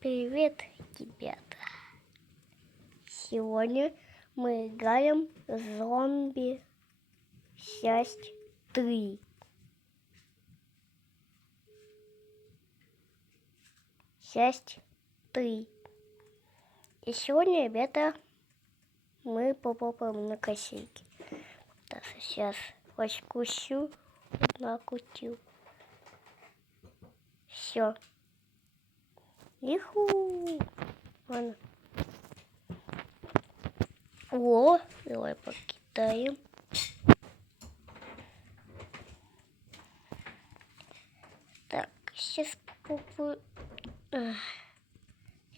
Привет, ребята! Сегодня мы играем в зомби часть 3. Часть 3. И сегодня, ребята, мы попробуем на косельке. Да, сейчас раскусю, накутил. Все. Иху! Ладно. О, давай покидаем. Так, сейчас попробую.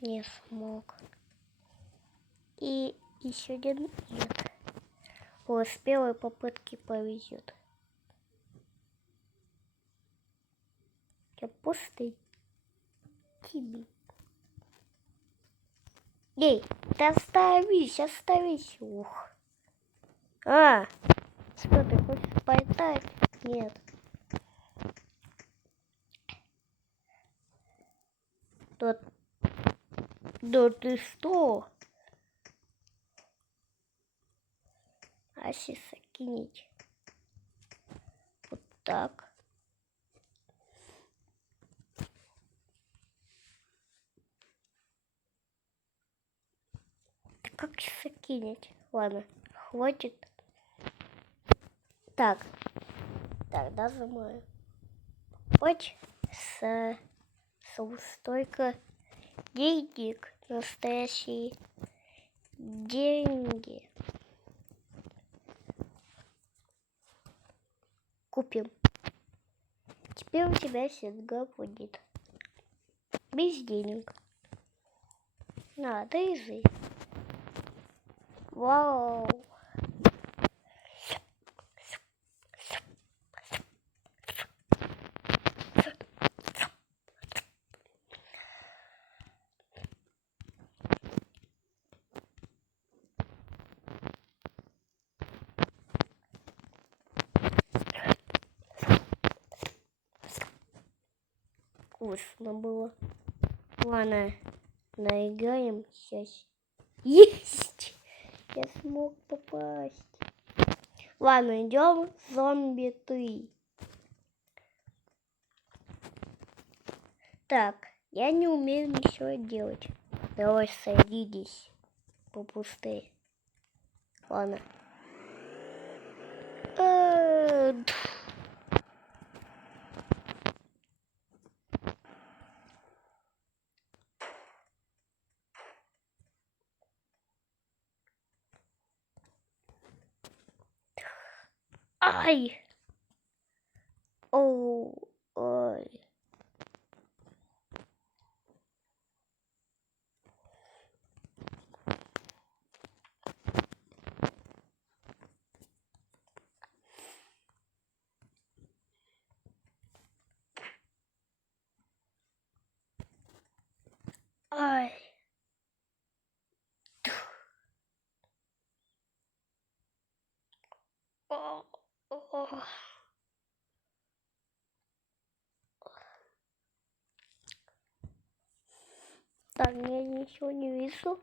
Не смог. И еще один нет. О, с первой попытки повезет. Я пустый. Тебе. Эй, ты оставись. Ух. Что ты хочешь поэтать? Нет. Да ты что? Сейчас кинить. Вот так. Да как кинуть? Ладно, хватит. Так, тогда замою. Вот столько денег, настоящие деньги. Купим. Теперь у тебя всегда будет без денег. Надо язык. Вау. Вкусно было. Ладно, наиграем сейчас. Есть! Я смог попасть. Ладно, идем в зомби 3. Так, я не умею ничего делать. Давай садитесь побыстрее. Ладно. Ай! Оу, ой. Ай. О, о. Так, я ничего не вижу.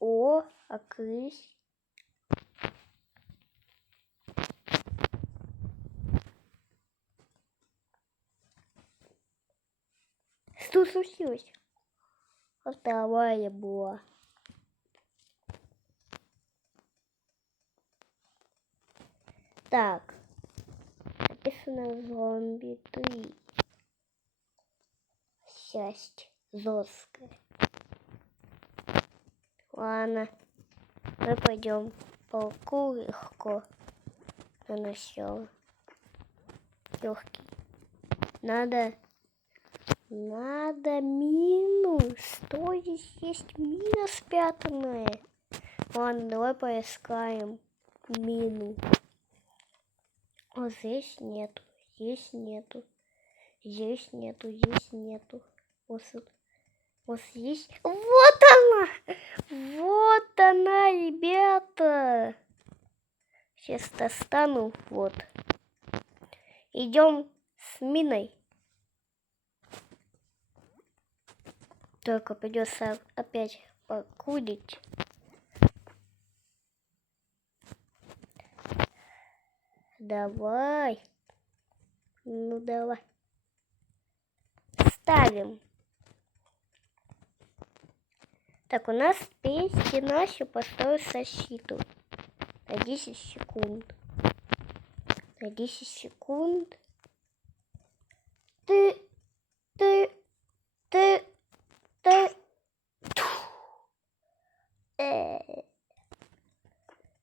О, окрысь. Что случилось? Вторая была. Так. Написано зомби 3. Счастье. Жесткое. Ладно. Мы пойдем по полку легко. На начало. Легкий. Надо мину. Что здесь есть? Мина спрятанная. Ладно, давай поискаем мину. Вот здесь нету. Здесь нету. Здесь нету. Здесь нету. Вот здесь. Вот она! Вот она, ребята! Сейчас достану. Вот. Идем с миной. Только придется опять покурить. Давай. Ну давай. Ставим. Так, у нас теперь стена еще построит защиту. На 10 секунд. На 10 секунд. Ты.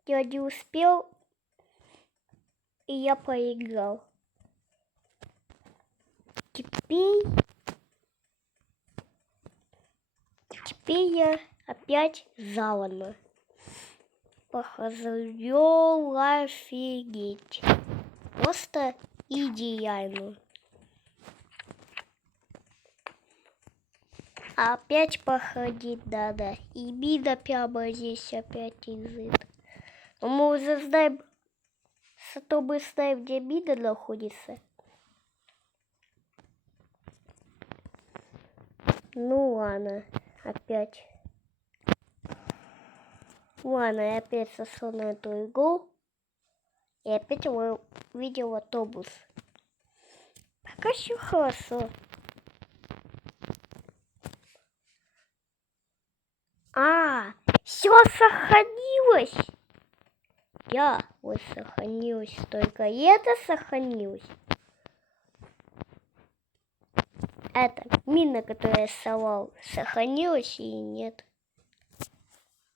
Я не успел, и я проиграл. Теперь я опять заново. Похозрел офигеть. Просто идеально. Опять походить надо. И мина прямо здесь опять лежит. Но мы уже знаем, что мы знаем, где мина находится. Ну ладно, опять. Ладно, я опять сошел на эту игру. И опять увидел автобус. Пока все хорошо. Все сохранилось. Вот сохранилось. Только это сохранилось. Это мина, которую я совал, сохранилась или нет?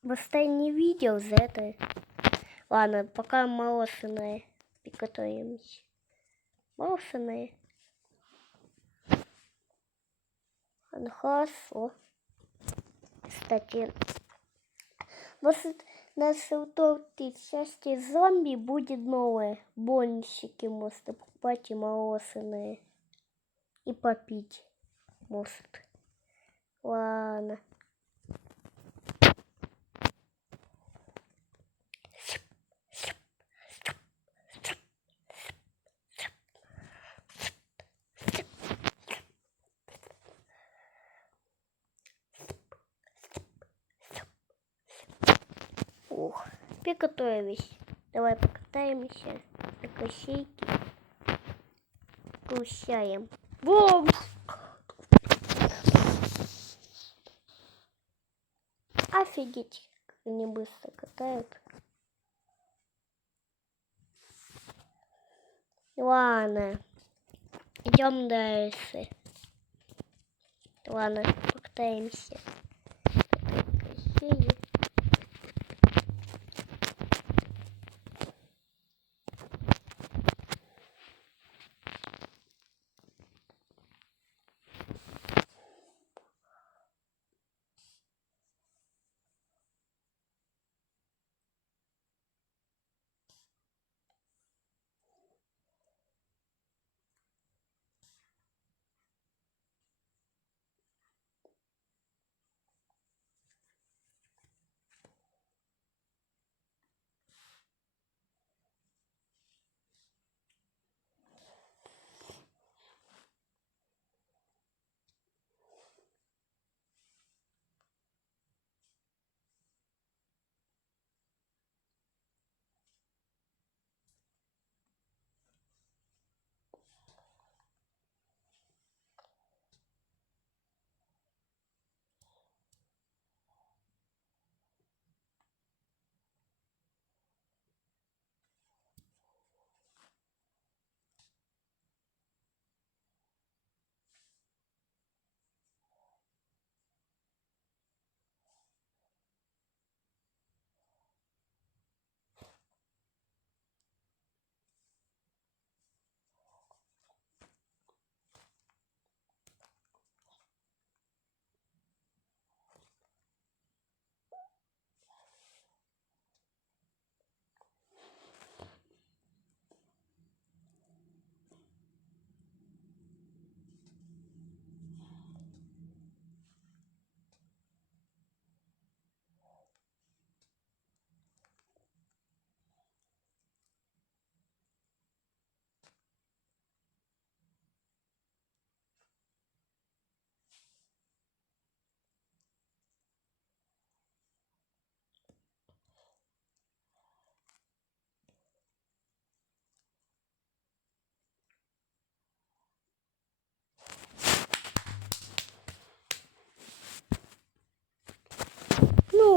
Просто не видел за это. Ладно, пока молочные приготовимся. Молочные. Ладно, хорошо. Кстати, на сауторной части зомби будет новое. Бонусики можно покупать и молочные. И попить может. Ладно. Ух, приготовились. Давай покатаемся на косейке. Кусаем. Бум! Офигеть, как они быстро катают. Ладно, идем дальше. Ладно, покатаемся. Косей.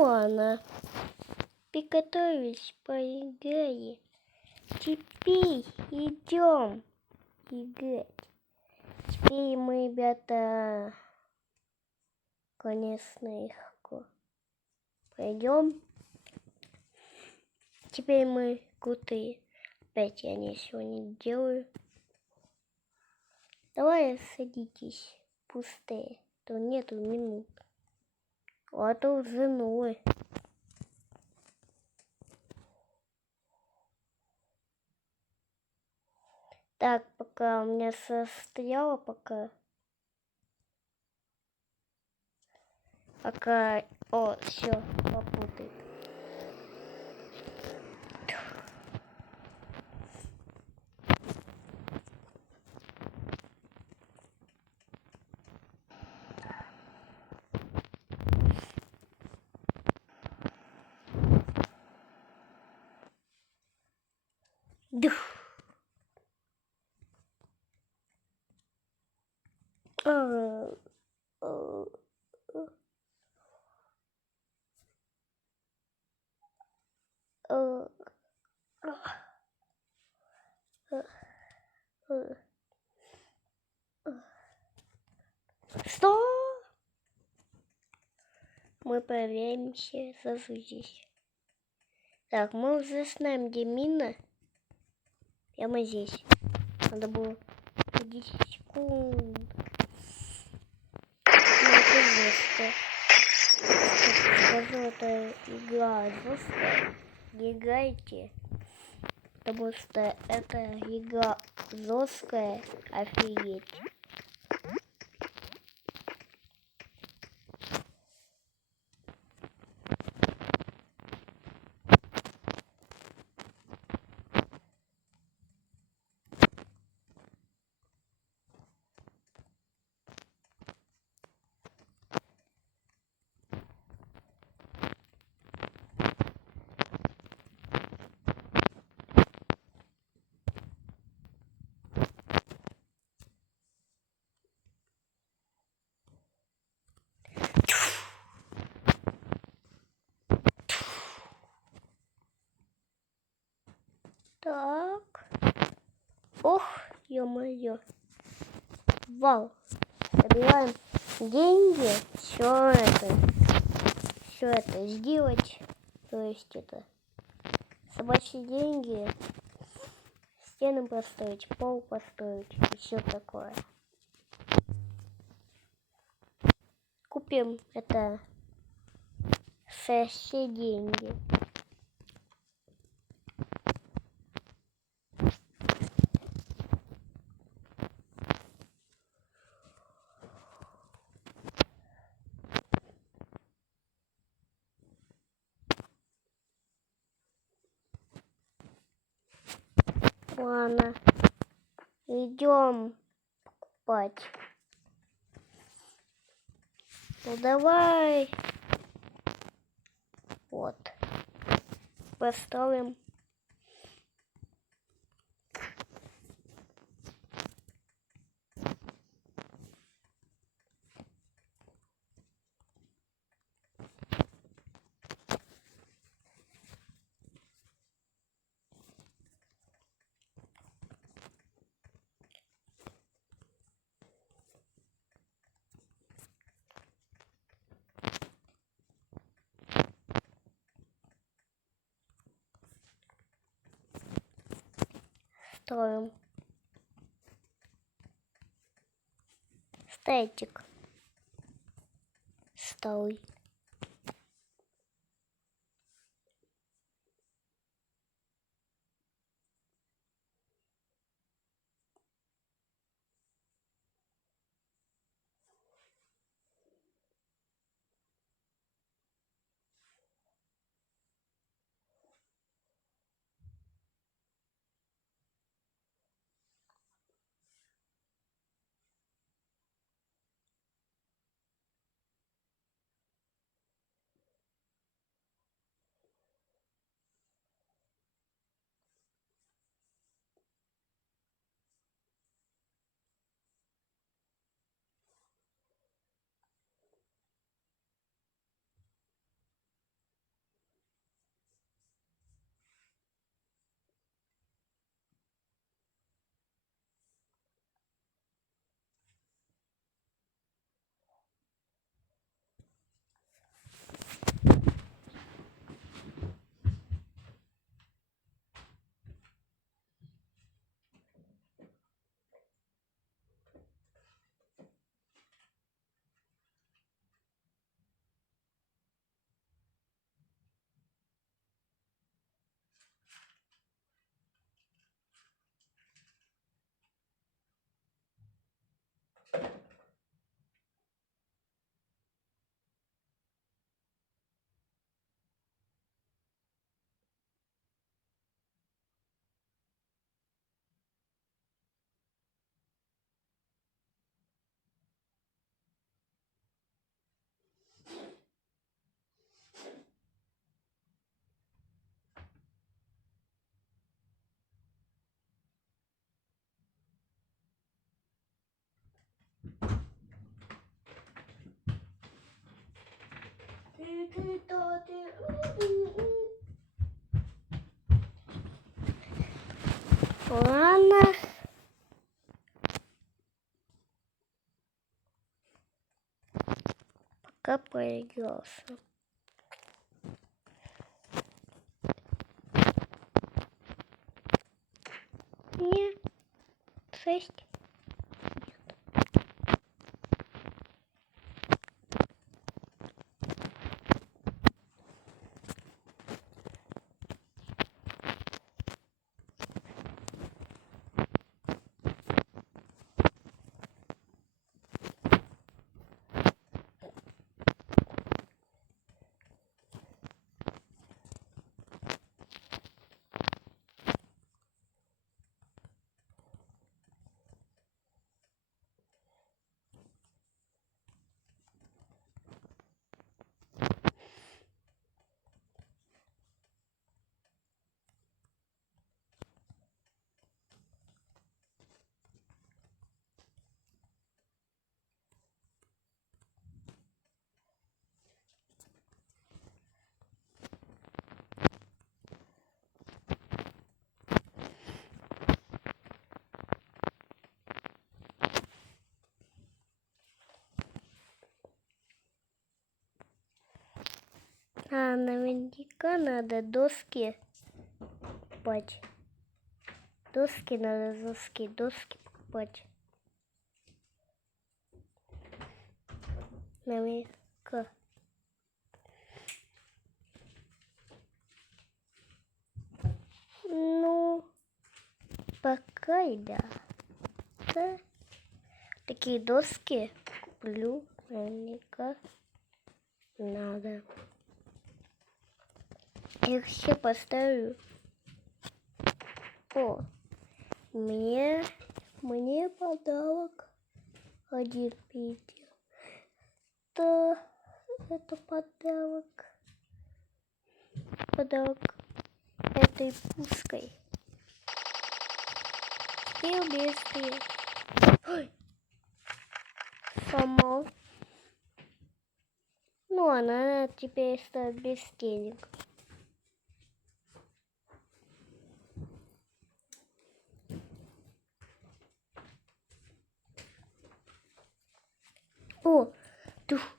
ладно. Приготовились, поиграли. Теперь идем играть. Теперь мы, ребята, конечно, легко. Пойдем. Теперь мы крутые. Опять я ничего не делаю. Давай садитесь, пустые. То нету минут. А то уже новый. Так, пока у меня состояло, пока... О, все, попутает. Дух. Что? Мы проверимся, загрузись. Так, мы уже знаем, где мина. Прямо здесь. Надо было 10 секунд. Ну, это жестко. Скажу, это игра жесткая. Не играйте. Потому что эта игра жесткая. Офигеть. Так. Ох, ё-моё. Вау. Собираем деньги. Все это сделать. То есть это собачьи деньги. Стены построить, пол построить и все такое. Купим это все деньги. Ладно, идем покупать. Ну давай. Вот. Построим. Строим. Статик. Стой. читати. Ладно. Пока поигрался. Нет. 6. А наверняка надо доски покупать. Доски покупать. Наверняка. Ну, пока и да. Такие доски куплю наверняка надо. Я их все поставлю. О, мне подарок один видео. Это подарок этой пуской. И быстрее. Ой. Сама. Ну, она теперь стоит без денег. О, туф.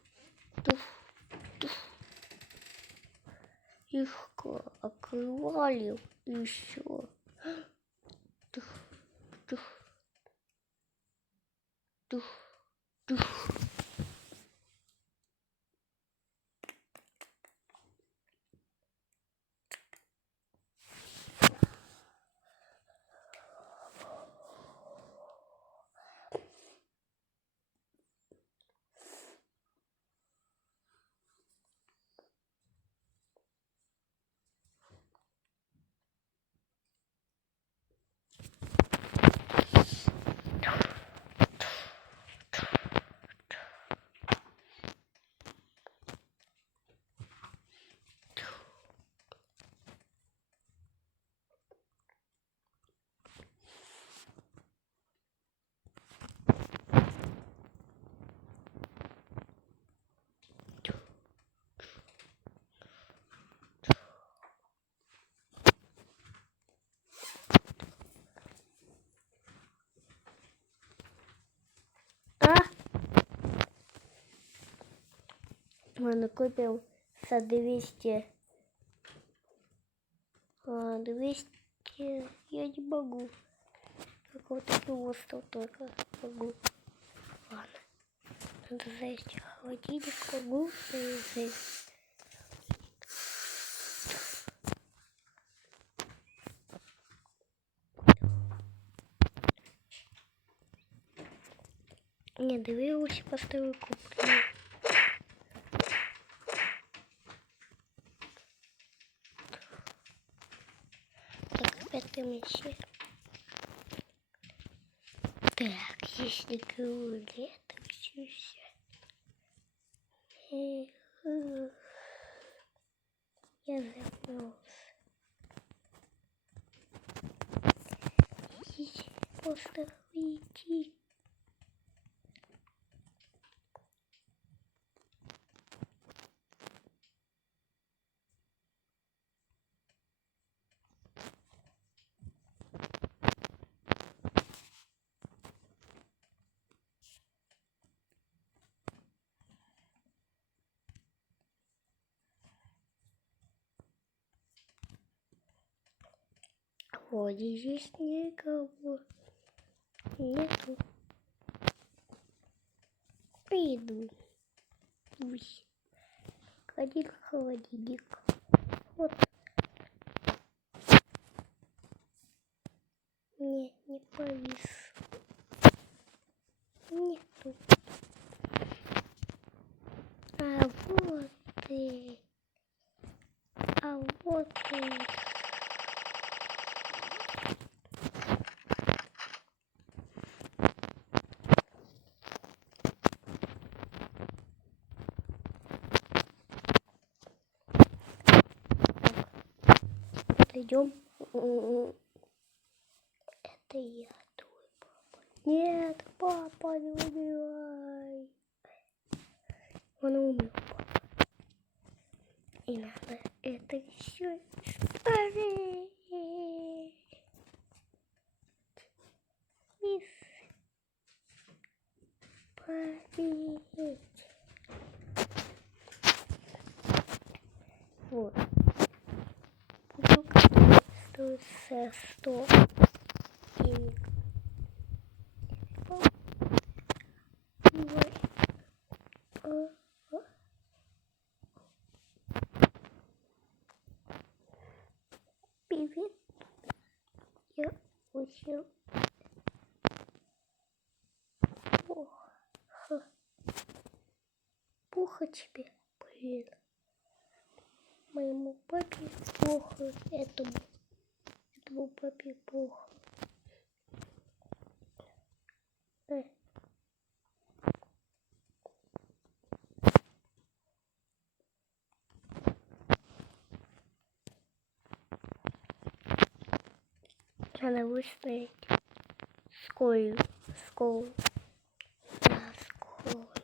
Легко окрывали еще. Туф. Он купил за 200. 200. Я не могу. Какого-то пилоста только могу. Ладно. Надо залезть в холодильник. Могу залезть. Не, доверился, поставил куплю. Так, опять мечи. Так, если говорит, все. Я замерз. Здесь просто выйти. Вроде здесь никого нету. Приду. Один холодильник. Вот. Не повис. Нету. А вот и. А вот и. Идем. Это я твой папа. Нет, папа, не убивай. Он умер, папа. И надо это все исправить. Исправить. Вот. Стоит 100 денег. Привет. Я учил. Плохо тебе, блин. Моему папе плохо, этому папе плохо. Надо выставить школу. Да, школу надо.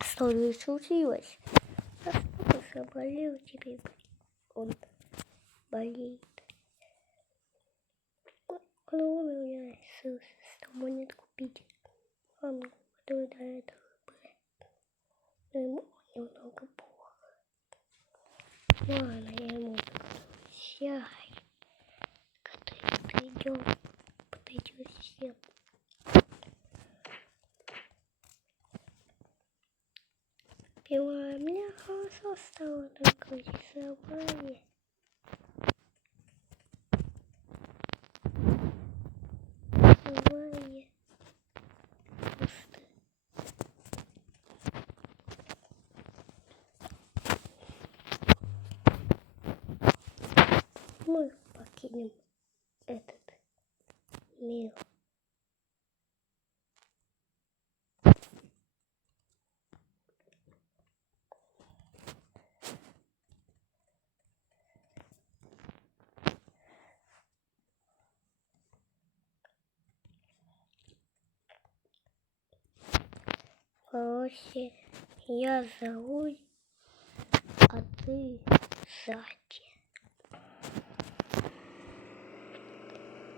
Что же случилось? А что заболел теперь? Он болеет. Он умер, я решил 100 монет купить. Он который до этого был. Но ему немного плохо. Ладно, я ему чай, который подойдет всем. Пила, мне хорошо стало, только рисование. Рисование. Просто. Мы покинем этот мир. Короче, я за руль, а ты сзади.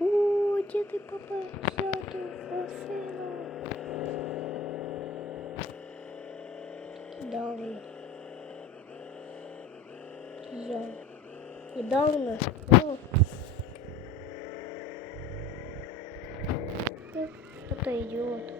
О, где ты попал в эту машину? Недавно. Недавно. Кто-то идет.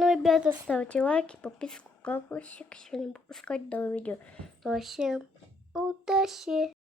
Ну, ребята, ставьте лайки, подписку, колокольчик, чтобы не пропускать новые видео. Ну, а всем удачи!